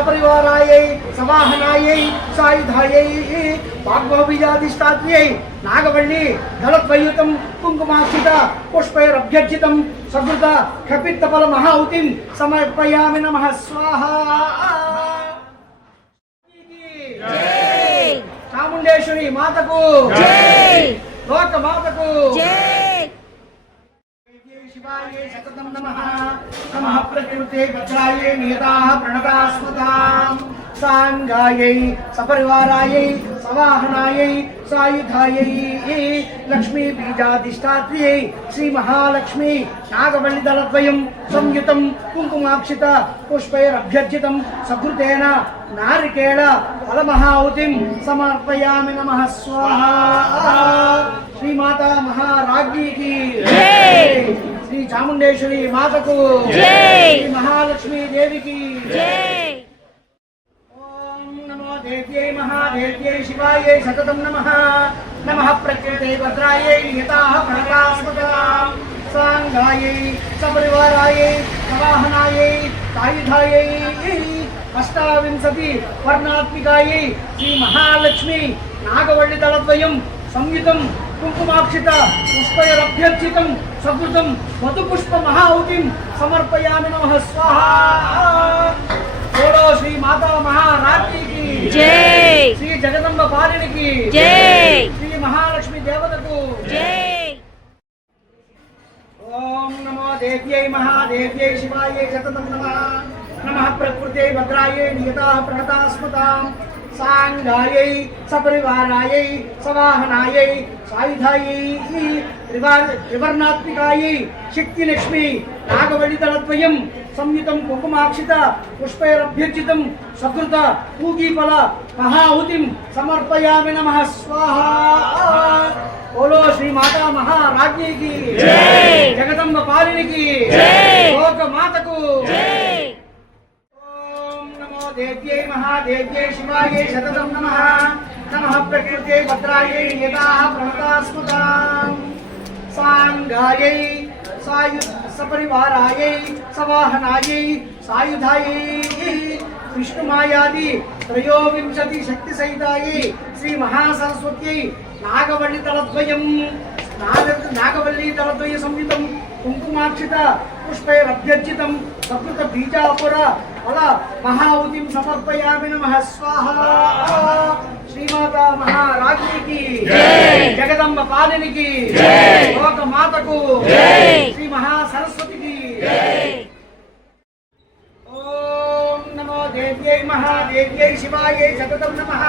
सपरिवारायै सवाहनायै सायुधायै वाग्भवबीजाधिष्ठात्र्यै नागवल्ली दलद्वयुतं कुङ्कुमाक्षित पुष्पैरभ्यर्चितं सकृत कपित्तफल महाहुतिं समर्पयामि नमः स्वाहा। चामुंडेश्वरी मातको जय, लोक मातको जय। शिवाय सततं नमः। नमः प्रकृते वज्रायै नियताः प्रणतास्मताम् सांगायै सपरिवारायै सवाहनायै सायुधायै लक्ष्मी बीजाधिष्ठात्र्यै श्री महालक्ष्मी नागवल्ली दलद्वयं संयुतं कुङ्कुमाक्षित पुष्पैरभ्यर्चितं सकृतेन नारिकेळ फलमहाहुतिं समर्पयामि नमः स्वाहा। श्री माता महाराज्ञी की जय, श्री चामुंडेश्वरी माता को जय, श्री महालक्ष्मी देवी की जय। देव्यै महादेव्यै शिवायै सततं नमः। नमः प्रकृते भद्रायै नियताः प्रणतास्मताम् सांगायै सपरिवारायै सवाहनायै सायुधायै अष्टाविंशति वर्णात्मिकायै श्री महालक्ष्मी नागवल्ली दलद्वयं संयुतं कुङ्कुमाक्षित पुष्पैरभ्यर्चितं सकृतं मधुपुष्प महाहुतिं समर्पयामि नमः स्वाहा। बोलो श्री माता महाराज्ञी की जय, श्री जगदम्ब पालिनी की जय, श्री महालक्ष्मी देवता को जय। ओम नमो देव्यै महादेव्यै शिवायै सततं नमः। नमः प्रकृते भद्रायै नियताः प्रणतास्मताम् सांगायै सपरिवारायै सवाहनायै सायुधायै त्रिवर्णात्मिकायै शक्तिलक्ष्मी नागवल्ली दलद्वयं संयुतं कुङ्कुमाक्षित पुष्पैरभ्यर्चितं सकृत पूगीफल महाहुतिं समर्पयामि नमः स्वाहा। बोलो श्री माता महाराज्ञी की जय, जगदम्ब पालिनी की जय, लोक माता को जय। ओम नमो देव्यै महादेव्यै शिवायै सततं नमः। नमः प्रकृते भद्रायै नियताः प्रणतास्मताम् सांगायै सपरिवारायै सवाहनायै सायुधायै विष्णुमायादि त्रयोविंशति शक्ति सहितायै श्री महासरस्वत्यै नागवल्ली दलद्वयं नागवल्ली संयुतं कुङ्कुमाक्षित पुष्पैरभ्यर्चितं सकृत बीजापुर फल महाहुतिं समर्पयामि नमः स्वाहा। श्रीमाता महाराज्ञी की जय, जगदम्ब पालिनी की जय, लोक माता को जय, श्री महासरस्वती की जय। ओम नमो देव्यै महादेव्यै शिवायै सततं नमः।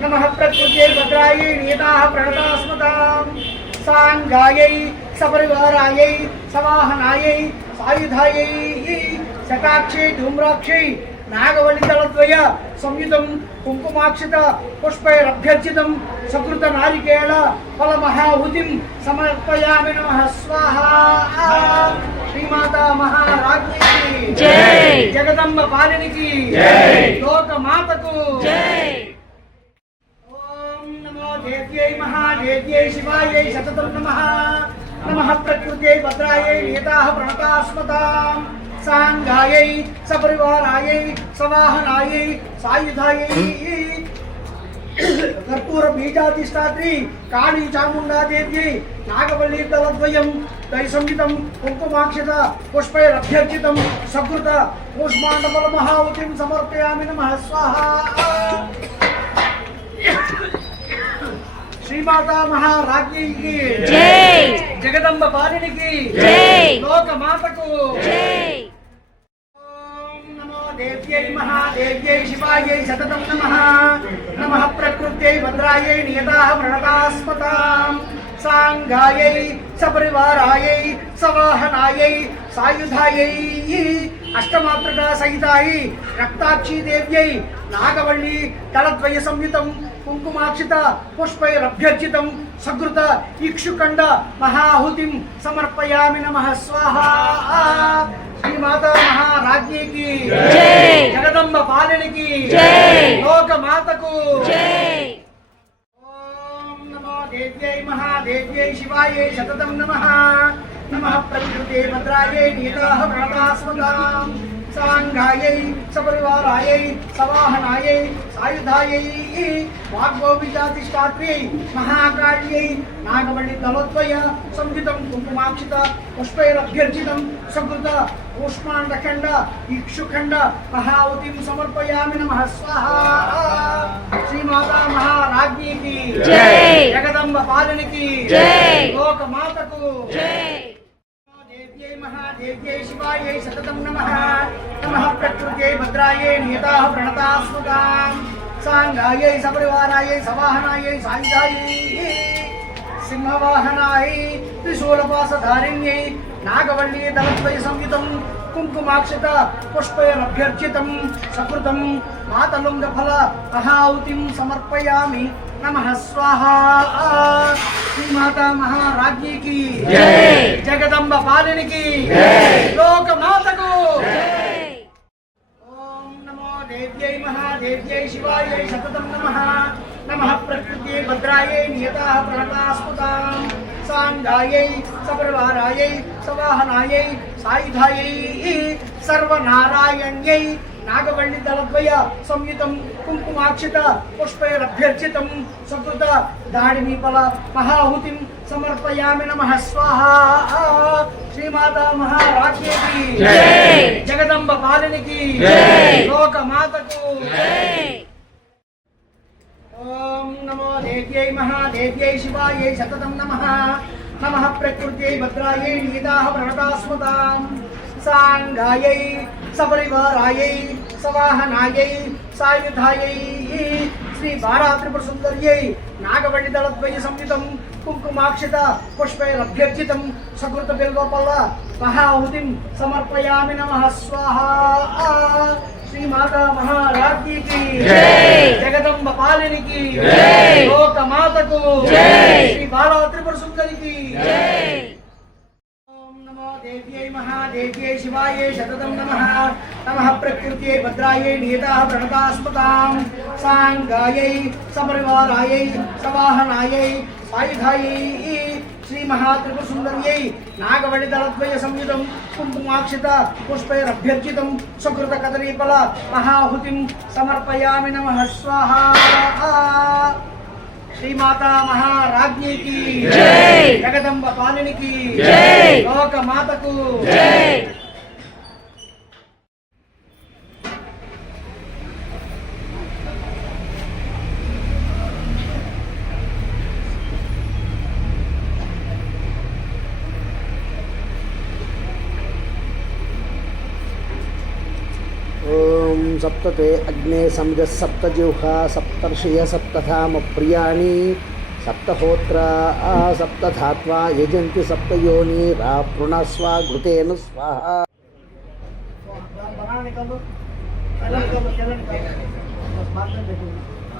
नमः प्रकृते भद्रायै नियताः प्रणतास्मताम् सांगायै सपरिवारायै सवाहनायै सायुधायै शताक्षै धूम्राक्षै नागवल्ली दलद्वय संयुतं कुङ्कुमाक्षित पुष्पैरभ्यर्चितं सकृत नारिकेळ फलमहाहुतिं समर्पयामि नमः स्वाहा। श्रीमाता महाराज्ञी की जय, जगदम्ब पालिनी की जय, लोक माता को जय। ओम नमो देव्यै महादेव्यै शिवायै सततं नमः। नमः प्रकृते भद्रायै नियताः प्रणतास्मताम् सांगायै सपरिवारायै सवाहनायै सायुधायै कर्पूर बीजाधिष्ठात्री काली चामुंडा देव्यै नागवल्ली दलद्वयं संयुतं कुङ्कुमाक्षित पुष्पैरभ्यर्चितं सकृत कूष्माण्डफल महाहुतिं समर्पयामि नमः स्वाहा। श्रीमाता महाराज्ञी की जय, जगदम्ब पालिनी की जय, लोक माता को जय। ओम नमो देव्यै महादेव्यै शिवायै सततं नमः। नमः प्रकृत्यै भद्रायै नियताः प्रणतास्मताम् सांगायै सपरिवारायै सवाहनायै सायुधायै अष्टमात्रका सहितायै रक्ताक्षी देव्यै नागवल्ली दलद्वय संयुतं कुङ्कुमाक्षित पुष्पैरभ्यर्चितं सकृत इक्षुकण्ड महाहुतिं समर्पयामि नमः स्वाहा। श्रीमाता महाराज्ञी की जय, जगदम्ब पालिनी की जय, लोक माता को जय। ओम नमो देव्यै महादेव्यै शिवायै सततं नमः। नमः प्रकृते भद्रायै नियताः प्रणतास्मताम् సాంఘాయై సపరివారాయై సవాహనాయై సాయుధాయై వాగ్భోవిజాతిష్టాత్ర్యై మహాకాళ్యై నాగమణి దళద్వయ సంహితం కుంకుమాక్షిత పుష్పైరభ్యర్చితం సకృత కూష్మాండఖండ ఇక్షుఖండ మహావతిం సమర్పయామి నమః స్వాహా. శ్రీమాతా మహారాజ్ఞికి జై, జగదంబ పాలనికి జై, లోకమాతకు జై. దేవ్యై మహాదేవ్యై శివాయై సతతం నమః. నమః ప్రకృత్యై భద్రాయై నియతాః ప్రణతాస్మృతాం సాంగాయై సపరివారాయై సవాహనాయై సాయుధాయై సింహవాహనాయై త్రిశూలపాసధారిణ్యై నాగవల్లి దళద్వయ సంయుతం కుంకుమాక్షత పుష్పైరభ్యర్చితం సకృతం మాతలుంగఫల మహావుతిం సమర్పయామి నమః స్వాహా. శ్రీమాతా మహారాజ్ఞికి జై, జగదంబ పాలినికి జై, లోకమాతకు జై. ఓం నమో దేవ్యై మహాదేవ్యై శివాయై సతతం నమః. నమః ప్రకృత్యై భద్రాయై నియతాః ప్రణతాస్మృతాం సాంగాయై సపరివారాయై సవాహనాయై సాయుధాయై సర్వనారాయణ్యై నాగవల్లి దళద్వయ సంయుతం కుంకుమాక్షిత పుష్పైరభ్యర్చితం సకృత దాడిమీఫల మహాహుతిం సమర్పయామి నమః స్వాహా. శ్రీమాతా మహారాజ్ఞికి జై, జగదంబ పాలినికి జై, లోకమాతకు జై. ఓం నమో దేవ్యై మహాదేవ్యై శివాయై సతతం నమః. నమః ప్రకృత్యై భద్రాయై నియతాః ప్రణతాస్మృతాం సాంగాయై సపరివారాయై సవాహనాయై సాయుధాయై శ్రీ బారాత్రిపుర సుందర్యై నాగవల్లి దళద్వయ సంయుతం కుంకుమాక్షిత పుష్పైరభ్యర్చితం సకృత బిల్వపల్ల మహాహుతిం సమర్పయామి నమః స్వాహా. శ్రీమాతా మహారాజ్ఞికి జై, జగదంబ పాలినికి జై, లోకమాతకు జై, శ్రీ బాలాత్రిపుర సుందరికి జై. ఓం నమో దేవ్యై మహాదేవ్యై శివాయై సతతం నమః. నమః ప్రకృత్యై భద్రాయై నియతాః ప్రణతాస్మృతాం సాంగాయై సపరివారాయై సవాహనాయై సాయుధాయై శ్రీ మహాత్రిపుర సుందర్యై నాగవల్లి దళద్వయ సంయుతం కుంకుమాక్షిత పుష్పైరభ్యర్చితం సకృత కదలీఫల మహాహుతిం సమర్పయామి నమః స్వాహా. శ్రీమాతా మహారాజ్ఞికి జై, జగదంబ పాలినికి జై, లోకమాతకు జై. ఓం సప్తతే అగ్నే సమిద సప్తజిహ్వా సప్తర్షయ సప్తధామ ప్రియాణి సప్తహోత్ర సప్తధాత్వా యజంతి సప్తయోని రాపృణస్వ ఘృతేన స్వాహ. बनाने का लो चलन का बस बात में देखो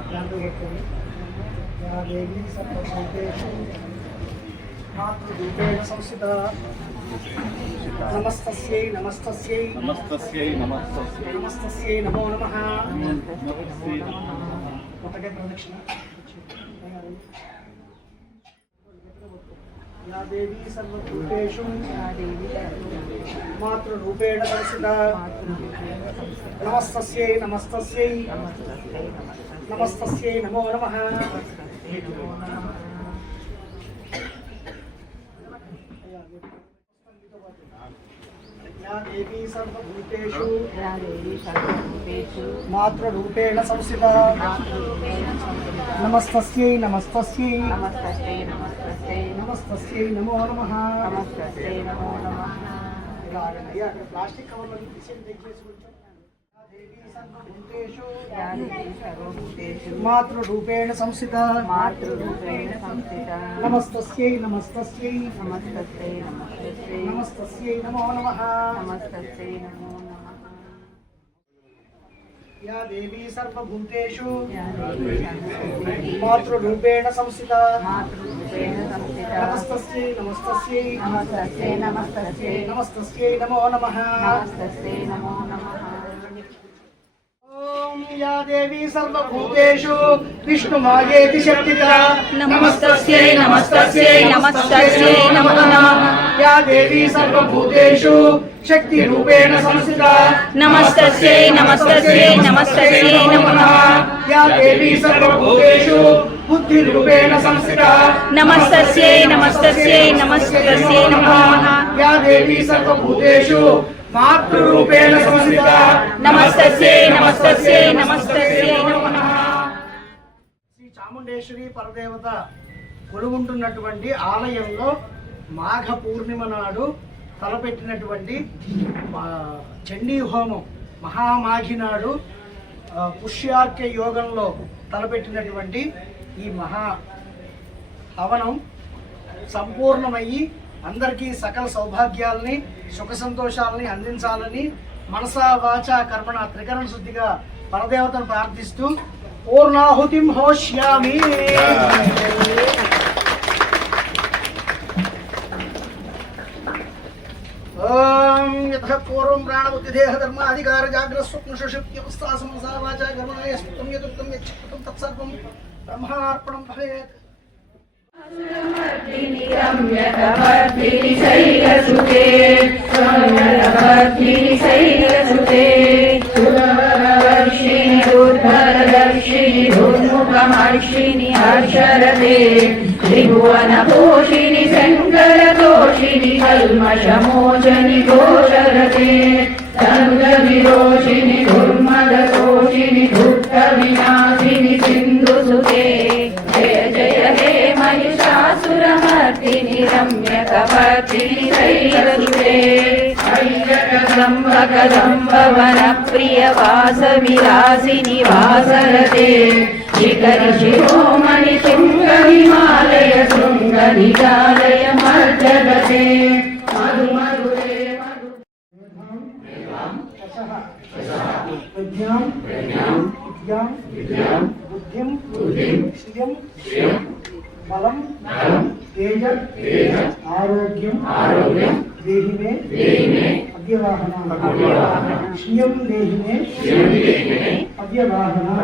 ध्यान दो बच्चों या देवी सब भूतेषु मातृरूपेण संस्थिता नमस्तस्यै नमस्तस्यै नमस्तस्यै नमस्तस्यै नमस्तस्यै नमो नमः. नमस्तस्यै पटके प्रदक्षिणा या देवी सर्वभूतेषु मातृरूपेण संस्थिता नमस्तस्यै नमस्तस्यै नमस्तस्यै नमो नमः. या देवी सर्वभूतेषु मातृरूपेण संस्थिता नमस्तस्यै नमस्तस्यै नमस्तस्यै नमो नमः. प्लास्टिक कवर लगी पीछे देखिए देवी सर्वभूतेषु मातृरूपेण संस्थिता नमस्तस्यै नमस्तस्यै नमस्तस्यै नमो नमः. या देवी सर्वभूतेषु मातृरूपेण संस्थिता नमस्तस्यै नमस्तस्यै नमस्तस्यै नमो नमः. ओम या देवी सर्वभूतेषु विष्णुमायेति शक्तिता नमस्तस्यै नमस्तस्यै नमस्तस्यै नमो नमः. या देवी सर्वभूतेषु శక్తి రూపేణ సంస్థిత నమస్తస్యై నమస్తస్యై నమస్తస్యై నమః యా దేవీ సర్వభూతేషు బుద్ధి రూపేణ సంస్థిత నమస్తస్యై నమస్తస్యై నమస్తస్యై నమః యా దేవీ సర్వభూతేషు మాతృ రూపేణ సంస్థిత నమస్తస్యై నమస్తస్యై నమస్తస్యై నమః. శ్రీ చాముండేశ్వరి పరదేవత కొలువుంటున్నటువంటి ఆలయంలో మాఘ పూర్ణిమ నాడు తలపెట్టినటువంటి చండీ హోమం, మహామాఘి నాడు పుష్యార్క్య యోగంలో తలపెట్టినటువంటి ఈ మహా హవనం సంపూర్ణమయ్యి అందరికీ సకల సౌభాగ్యాలని సుఖ సంతోషాలని అందించాలని మనసా వాచ కర్మణ త్రికరణ శుద్ధిగా పరదేవతను ప్రార్థిస్తూ పూర్ణాహుతిం హోష్యామి. ఓం యతః పూర్వం ప్రాణబుద్ధిదేహ ధర్మ అధికార జాగ్రత్త స్వప్న సుషుప్త్యవస్థా సమసా వాచా కర్మణ యస్తం యదుక్తం యచ్చతం తత్సర్వం బ్రహ్మార్పణం భవేత్. రమ్యకవర్ధిని శైలసుతే రమ్యకవర్ధిని శైలసుతే సురవర్షిణి దుర్ధరదర్శిని దుర్ముఖమర్షిణి హర్షరతే త్రిభువనపోషిణి శంకరతోషిణి కల్మషమోచని గోచరతే తనుజవిరోషిణి దుర్మదతోషిణి దుఃఖ వినాశిని సింధుసుతే జయ జయ హే महिषासुरमर्दिनि रम्यकवर्धिनि शैलसुते कदम्बवनप्रियवासविलासिनि वासरते शिखरि शिरोमणि शृङ्गहिमालय शृङ्गनिजालय मर्जगते मधु मधुरे मधु प्रज्ञां विद्यां बुद्धिं श्रियं बलं तेज आरोग्यं देहि मे अद्यवाहना श्रियं देहि मे अद्यवाहना